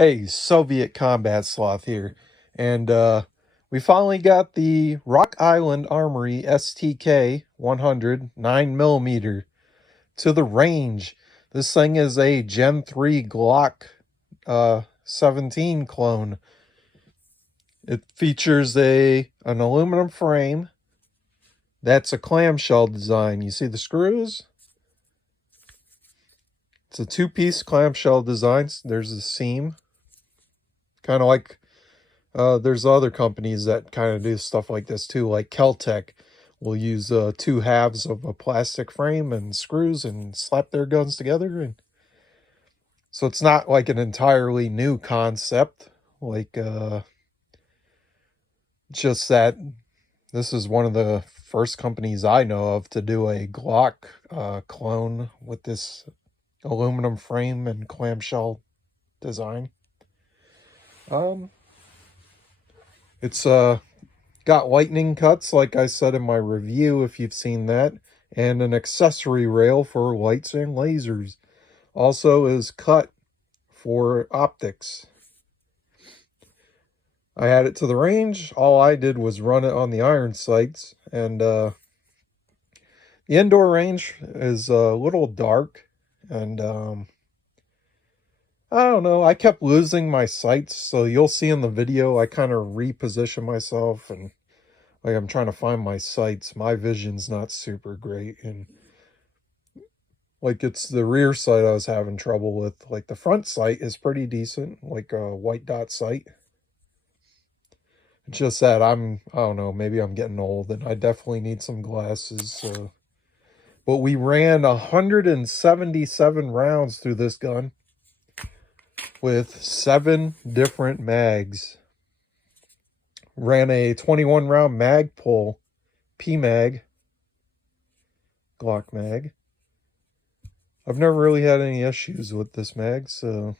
Hey, Soviet Combat Sloth here, and we finally got the Rock Island Armory STK100 9mm to the range. This thing is a Gen 3 Glock 17 clone. It features an aluminum frame. That's a clamshell design. You see the screws? It's a two-piece clamshell design. There's a seam. Kind of like there's other companies that kind of do stuff like this too, like Keltec will use two halves of a plastic frame and screws and slap their guns together. And so it's not like an entirely new concept, like just that this is one of the first companies I know of to do a Glock clone with this aluminum frame and clamshell design. It's got lightning cuts, like I said in my review, if you've seen that, and an accessory rail for lights and lasers. Also is cut for optics. I had it to the range. All I did was run it on the iron sights, and the indoor range is a little dark, and I don't know, I kept losing my sights, so you'll see in the video I kind of reposition myself, and like I'm trying to find my sights. My vision's not super great, and like it's the rear sight I was having trouble with. Like the front sight is pretty decent, like a white dot sight. It's just that I don't know, maybe I'm getting old and I definitely need some glasses. But we ran 177 rounds through this gun with 7 different mags. Ran a 21 round Magpul P-Mag, Glock mag. I've never really had any issues with this mag, so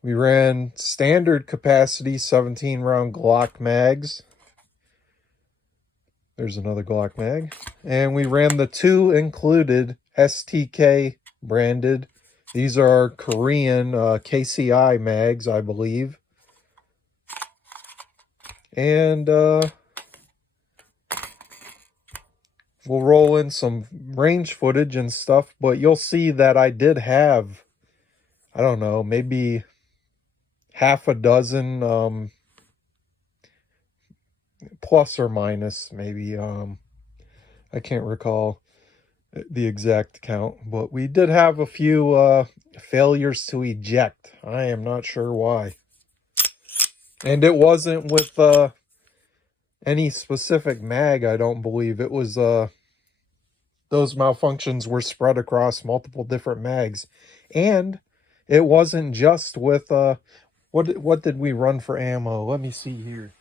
we ran standard capacity 17 round Glock mags. There's another Glock mag. And we ran the 2 included STK branded. These are Korean KCI mags, I believe. And we'll roll in some range footage and stuff, but you'll see that I did have, I don't know, maybe half a dozen plus or minus, maybe. I can't recall the exact count, but we did have a few failures to eject. I am not sure why. And it wasn't with any specific mag, I don't believe. It was those malfunctions were spread across multiple different mags. And it wasn't just with what did we run for ammo? Let me see here.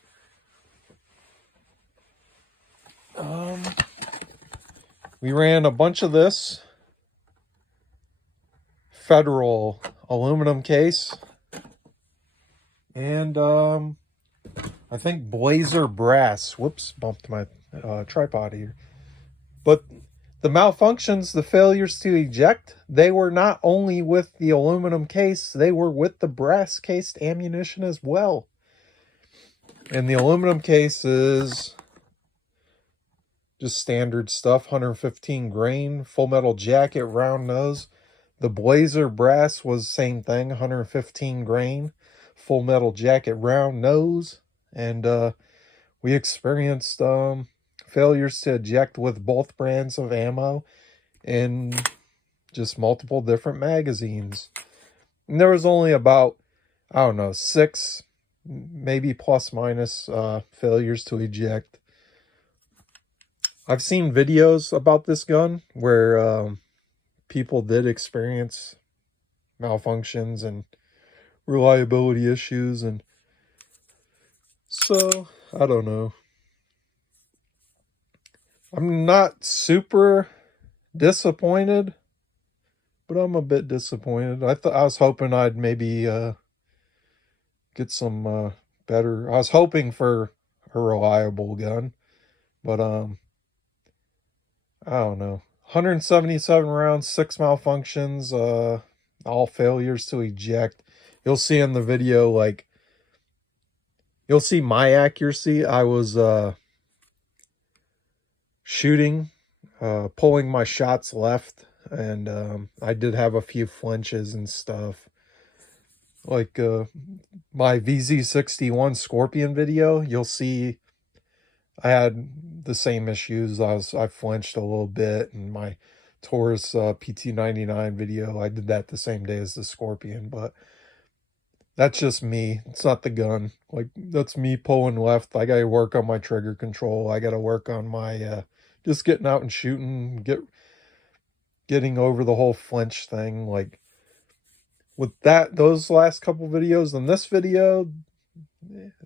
We ran a bunch of this Federal aluminum case, and I think Blazer brass. Whoops, bumped my tripod here. But the malfunctions, the failures to eject, they were not only with the aluminum case, they were with the brass cased ammunition as well. And the aluminum case is just standard stuff, 115 grain, full metal jacket, round nose. The Blazer brass was same thing, 115 grain, full metal jacket, round nose. And we experienced failures to eject with both brands of ammo in just multiple different magazines. And there was only about, I don't know, 6, maybe plus minus failures to eject. I've seen videos about this gun where people did experience malfunctions and reliability issues, and so I don't know. I'm not super disappointed, but I'm a bit disappointed. I was hoping I'd maybe get some better. I was hoping for a reliable gun, but I don't know. 177 rounds, 6 malfunctions. all failures to eject. You'll see in the video, like, you'll see my accuracy. I was shooting, pulling my shots left, and I did have a few flinches and stuff. Like my VZ61 Scorpion video, you'll see I had the same issues. I flinched a little bit, and my Taurus PT99 video, I did that the same day as the Scorpion, but that's just me. It's not the gun. Like, that's me pulling left. I gotta work on my trigger control. I gotta work on my just getting out and shooting, getting over the whole flinch thing. Like, with those last couple videos and this video,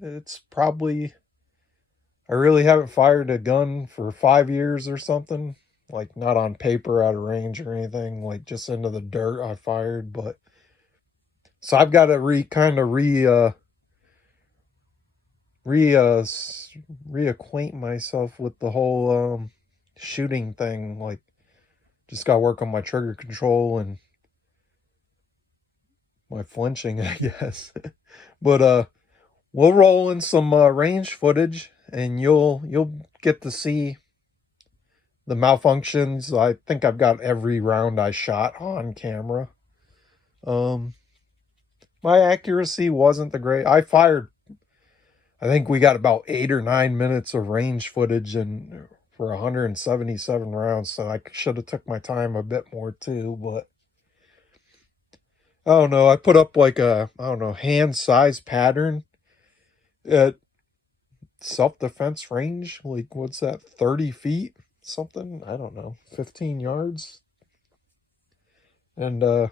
it's probably, I really haven't fired a gun for 5 years or something. Like, not on paper out of range or anything, like just into the dirt I fired. But so I've got to reacquaint myself with the whole shooting thing. Like, just got to work on my trigger control and my flinching, I guess. But we'll roll in some range footage, and you'll get to see the malfunctions. I think I've got every round I shot on camera. My accuracy wasn't the great. I think we got about 8 or 9 minutes of range footage and for 177 rounds, so I should have took my time a bit more too. But I don't know. I put up like a, I don't know, hand size pattern at self-defense range. Like, what's that, 30 feet? Something? I don't know. 15 yards? And, I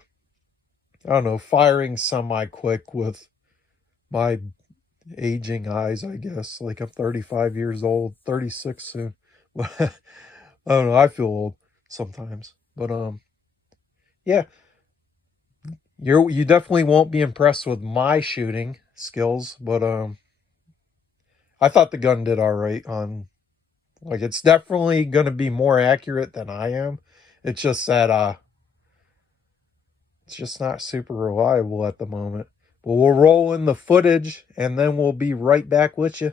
don't know, firing semi-quick with my aging eyes, I guess. Like, I'm 35 years old, 36 soon. But I don't know, I feel old sometimes. But, yeah. You definitely won't be impressed with my shooting skills, but I thought the gun did all right on, like, it's definitely going to be more accurate than I am. It's just that it's just not super reliable at the moment. But we'll roll in the footage, and then we'll be right back with you.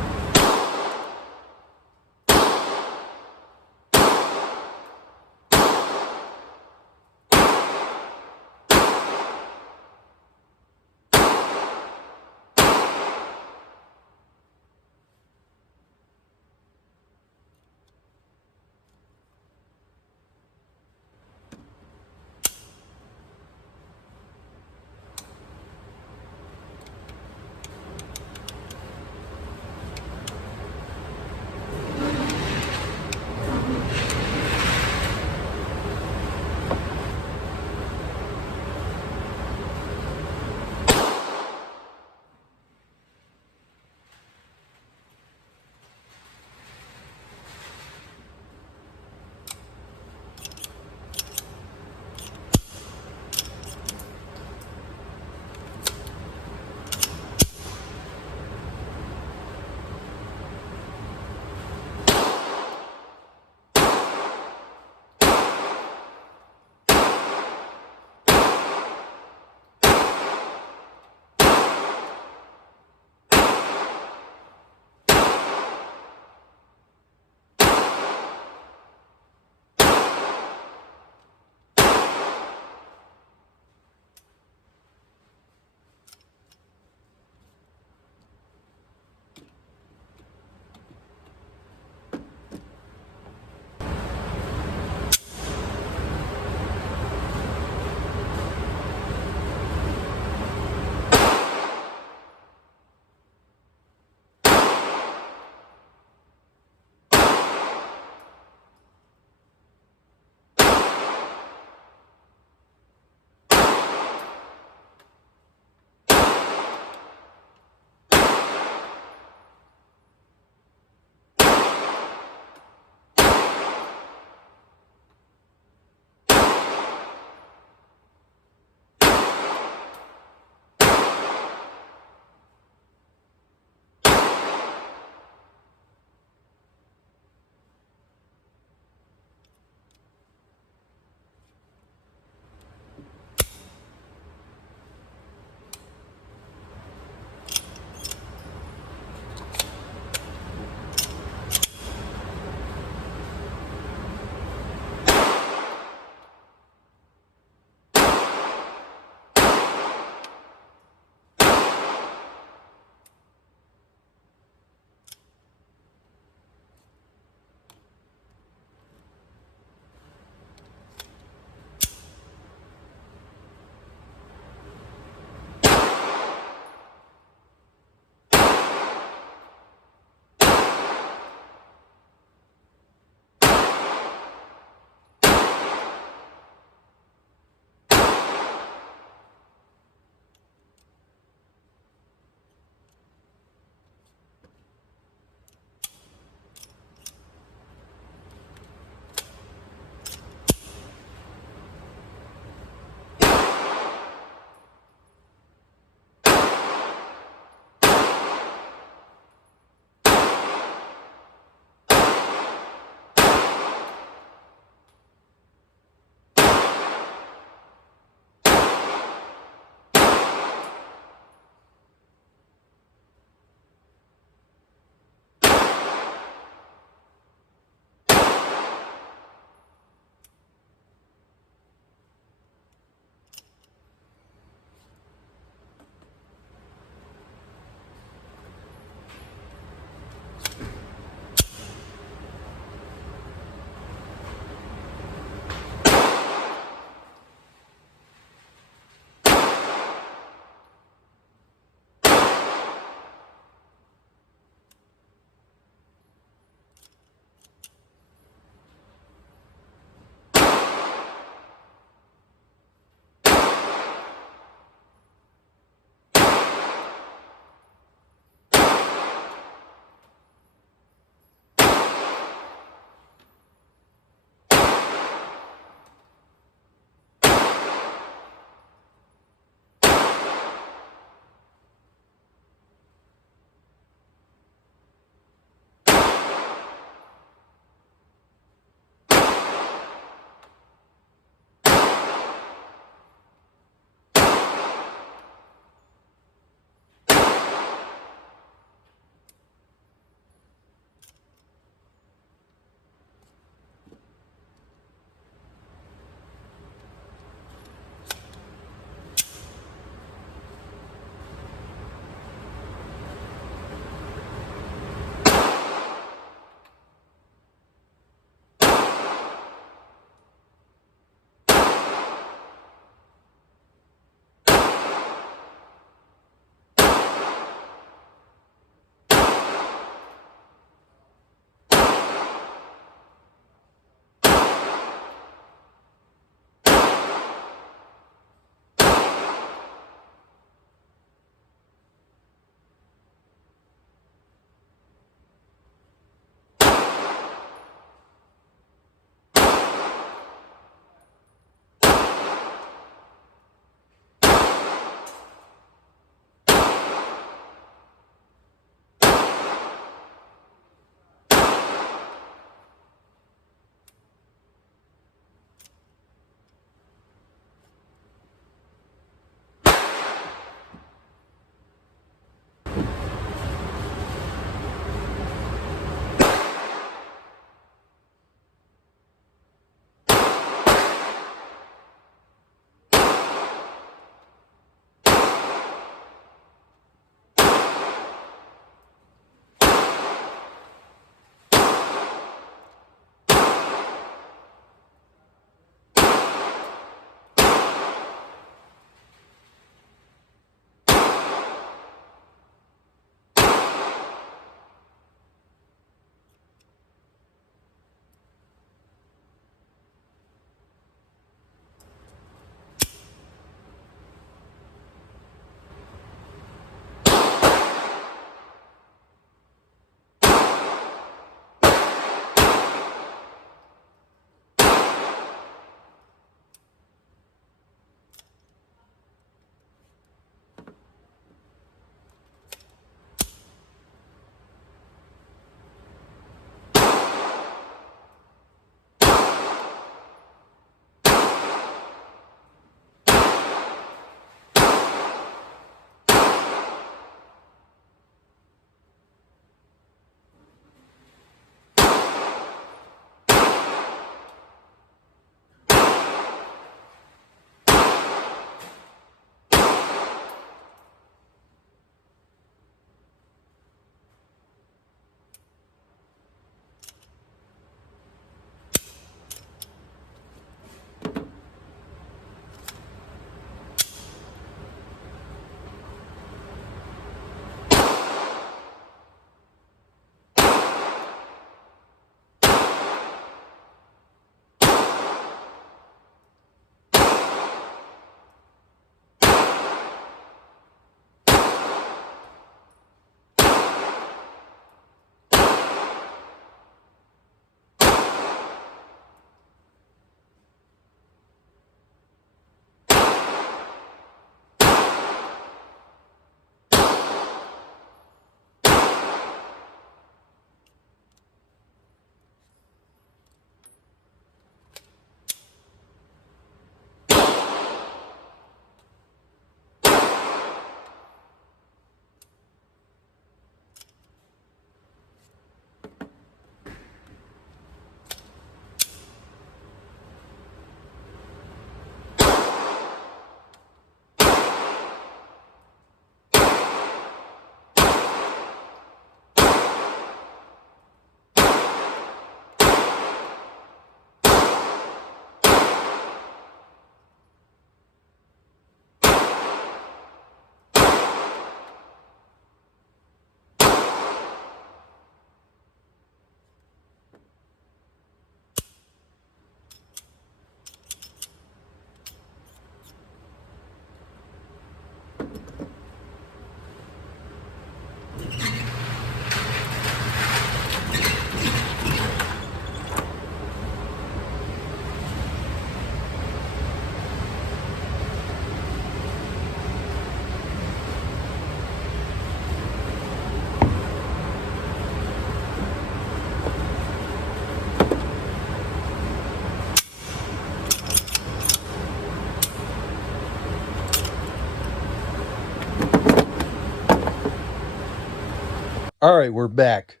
All right, we're back.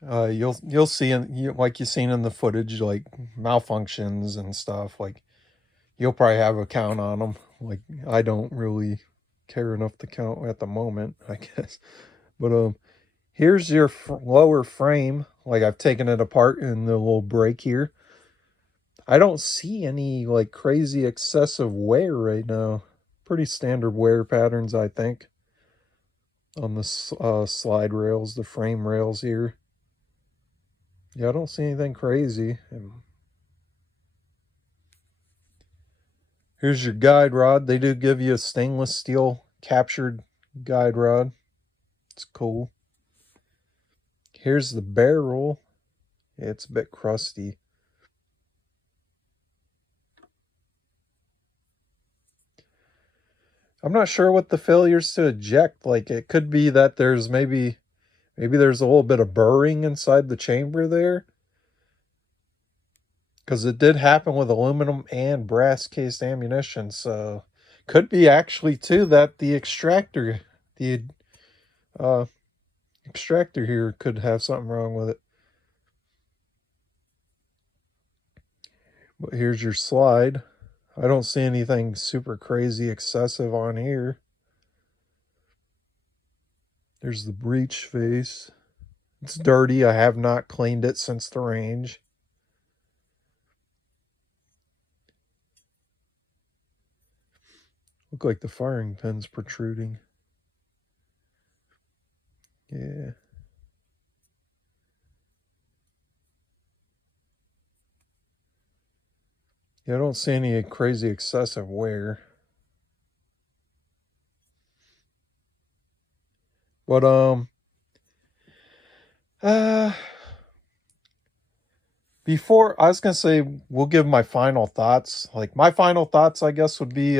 You'll see like you've seen in the footage, like malfunctions and stuff. Like you'll probably have a count on them. Like I don't really care enough to count at the moment, I guess. But here's your lower frame. Like I've taken it apart in the little break here. I don't see any like crazy excessive wear right now. Pretty standard wear patterns, I think, on the slide rails, the frame rails here. Yeah, I don't see anything crazy. Here's your guide rod. They do give you a stainless steel captured guide rod. It's cool. Here's the barrel. Yeah, it's a bit crusty. I'm not sure what the failures to eject. Like it could be that there's maybe there's a little bit of burring inside the chamber there. Because it did happen with aluminum and brass cased ammunition. So could be actually too that the extractor here could have something wrong with it. But here's your slide. I don't see anything super crazy excessive on here. There's the breech face. It's dirty. I have not cleaned it since the range. Look like the firing pin's protruding. Yeah. Yeah, I don't see any crazy excessive wear. But before I was gonna say we'll give my final thoughts. Like my final thoughts, I guess, would be it's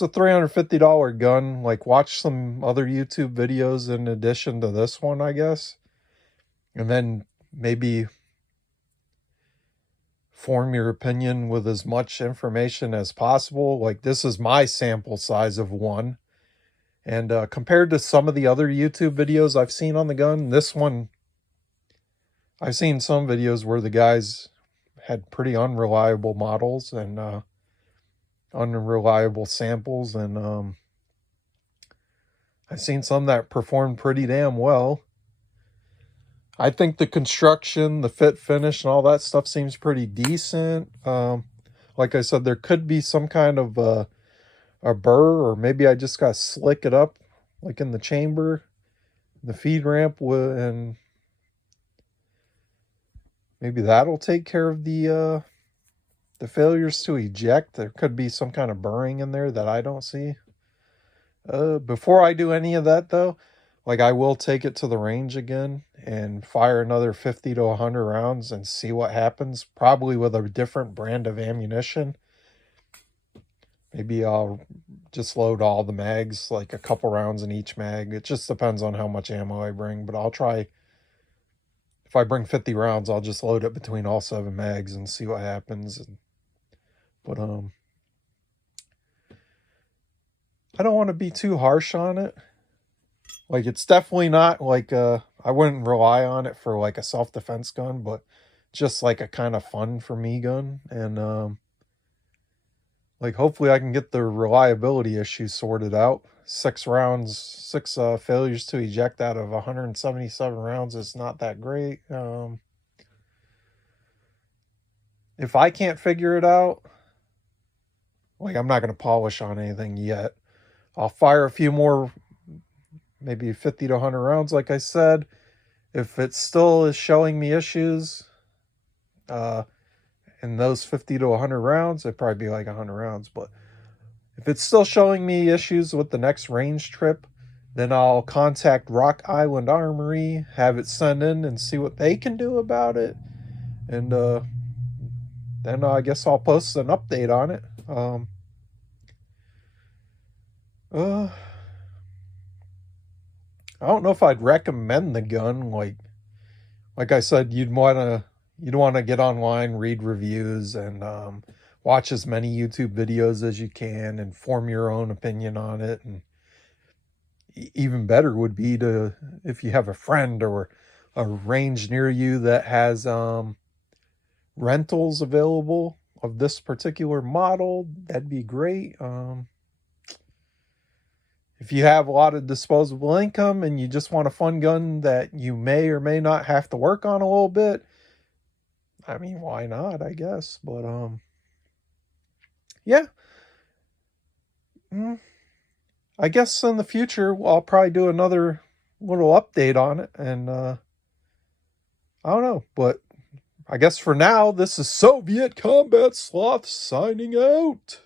a $350 gun. Like watch some other YouTube videos in addition to this one, I guess. And then maybe form your opinion with as much information as possible. Like this is my sample size of one. And compared to some of the other YouTube videos I've seen on the gun, this one, I've seen some videos where the guys had pretty unreliable models and unreliable samples. And I've seen some that performed pretty damn well. I think the construction, the fit finish, and all that stuff seems pretty decent. Like I said, there could be some kind of a burr, or maybe I just got to slick it up, like in the chamber, the feed ramp, and maybe that'll take care of the failures to eject. There could be some kind of burring in there that I don't see. Before I do any of that, though, like I will take it to the range again and fire another 50 to 100 rounds and see what happens, probably with a different brand of ammunition. Maybe I'll just load all the mags, like a couple rounds in each mag. It just depends on how much ammo I bring, but I'll try. If I bring 50 rounds, I'll just load it between all 7 mags and see what happens. But I don't want to be too harsh on it. Like it's definitely not like I wouldn't rely on it for like a self-defense gun, but just like a kind of fun for me gun. And like hopefully I can get the reliability issue sorted out. 6 rounds, 6 failures to eject out of 177 rounds is not that great. If I can't figure it out, like I'm not going to polish on anything yet. I'll fire a few more, maybe 50 to 100 rounds, like I said. If it still is showing me issues in those 50 to 100 rounds, it'd probably be like 100 rounds. But if it's still showing me issues with the next range trip, then I'll contact Rock Island Armory, have it sent in and see what they can do about it. And then I guess I'll post an update on it. I don't know if I'd recommend the gun. Like I said, you'd want to get online, read reviews, and watch as many YouTube videos as you can, and form your own opinion on it. And even better would be to, if you have a friend or a range near you that has rentals available of this particular model, that'd be great. If you have a lot of disposable income and you just want a fun gun that you may or may not have to work on a little bit, I mean, why not, I guess. But yeah. I guess in the future I'll probably do another little update on it, and I don't know, but I guess for now this is Soviet Combat Sloth signing out.